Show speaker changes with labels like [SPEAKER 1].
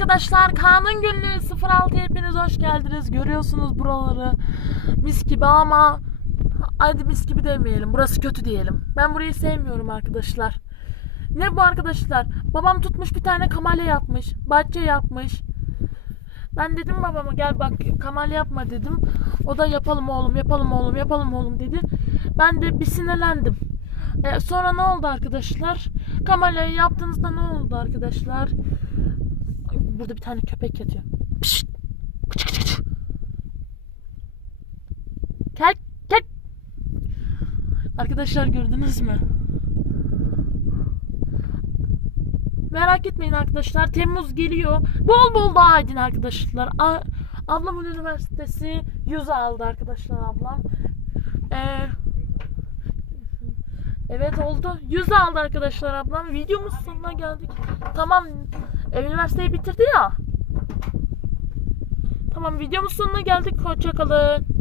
[SPEAKER 1] arkadaşlar Kaan'ın günlüğü 06 hepiniz hoş geldiniz. Görüyorsunuz buraları mis gibi ama hadi mis gibi demeyelim. Burası kötü diyelim. Ben burayı sevmiyorum arkadaşlar. Ne bu arkadaşlar? Babam tutmuş bir tane kamalya yapmış. Bahçe yapmış. Ben dedim babama gel bak kamalya yapma dedim. O da yapalım oğlum yapalım oğlum yapalım oğlum dedi. Ben de bir sinirlendim. E, sonra ne oldu arkadaşlar? Kamalyayı yaptığınızda ne oldu arkadaşlar? Burada bir tane köpek yatıyor. Pişt! Kıç kıç kıç. Gel gel. Arkadaşlar gördünüz mü? Merak etmeyin arkadaşlar. Temmuz geliyor. Bol bol dua edin arkadaşlar. A- ablamın üniversitesi 100 aldı arkadaşlar ablam. Ee, evet oldu. 100 aldı arkadaşlar ablam. Videomuz sonuna geldik. Tamam. e, üniversiteyi bitirdi ya. Tamam videomuz sonuna geldik. Hoşçakalın.